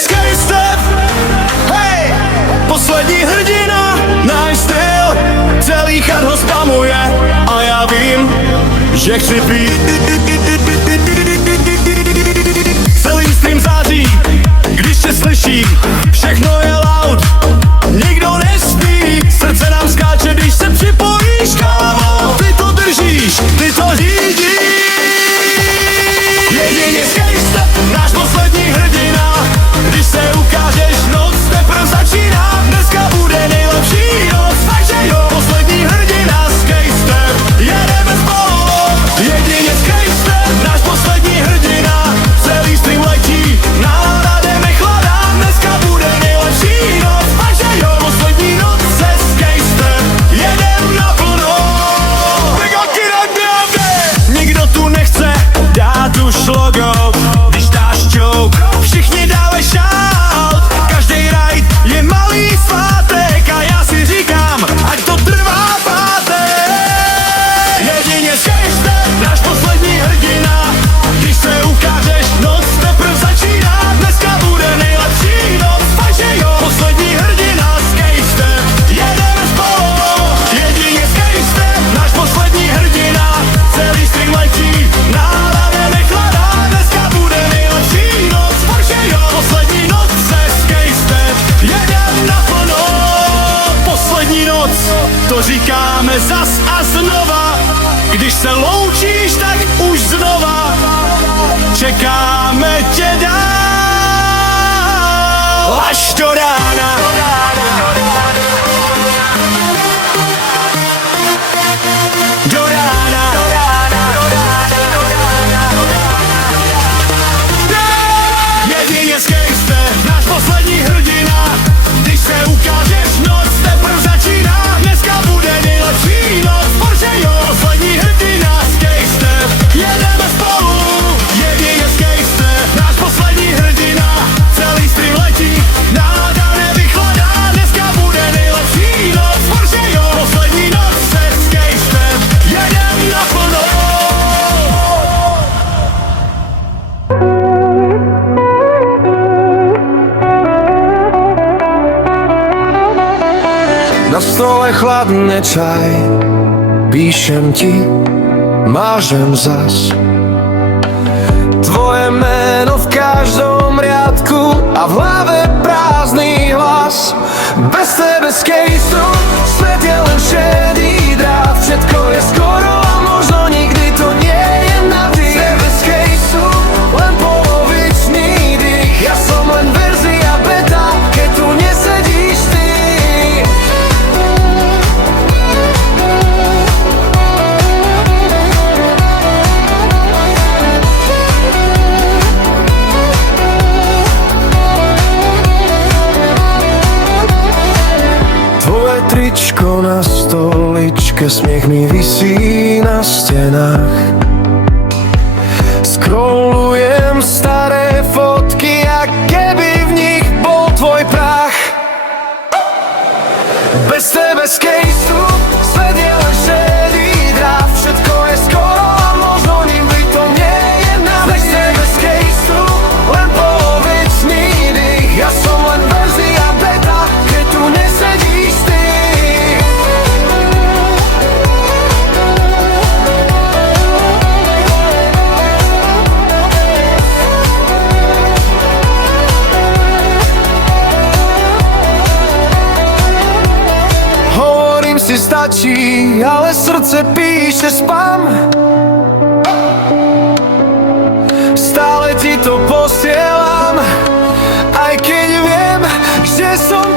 skate step. Hej, poslední hrdina, náš styl, celý chat ho spamuje a já vím, že chci pít. Celý stream září, když tě slyším, všechno je loud, nikdo nespí, srdce nám skáče, když se připojíš, kámo. Ty to držíš, ty to řídíš. Jedině skate step, náš poslední hrdina, když se ukážeš, noc teprve začíná, dneska bude nejlepší noc, takže jo, poslední hrdina, skate step, jedeme spolu. Jedině skate step, náš poslední hrdina, celý stream letí, nálada jde nechladá, dneska bude nejlepší noc, takže jo, poslední noc se skate step, jedem naplno. Nikdo tu nechce dát už logo, když dáš joke, všichni dávají shout, každý ride je malý svátek a já si říkám, ať to trvá pátek. Jedině skate step, náš poslední hrdina, když se ukážeš, noc teprve začíná, dneska bude nejlepší noc, takže jo, poslední hrdina, skate step, jedeme spolu. Jedině skate step, náš poslední hrdina, celý stream letí, nálada nechladá, dneska bude nejlepší noc, takže jo, poslední noc se skate step, jedem naplno. Poslední noc, to říkáme zas a znova, když se loučíš, tak už znova čekáme tě dál až do rána. Do rána. Jedině skate step, náš poslední hrdina, když se ukážeš, noc teprve začíná, dneska bude nejlepší noc, protože jo, poslední hrdina, skate step, jedeme spolu. Jedině skate step, náš poslední hrdina, celý stream letí, nálada nevychladá, dneska bude nejlepší noc, protože jo, poslední noc se skate step, jedem naplno. Na stole chladne čaj, píšem ti, mážem zas tvoje meno v každom riadku a v hlave prázdny hlas. Bez tebe skejtu, svet je len šedý drát, všetko je skoro a možno nikdy to nie je navždy. Bez skejtu, len polovičný dých, ja som len verzia beta, keď tu nesedíš ty. Tričko na stoličke, smiech mi visí na stenách. Scrollujem staré fotky, a keby v nich bol tvoj prach. Bez tebe skejtu, svet je len šedý drát, všetko je skoro a možno nikdy to nie je navždy. Bez tebe skejtu, len polovičný dých, ja som len verzia beta, keď tu nesedíš ty. Stačí, ale srdce píše spam. Stále ti to posielam, aj keď viem, že som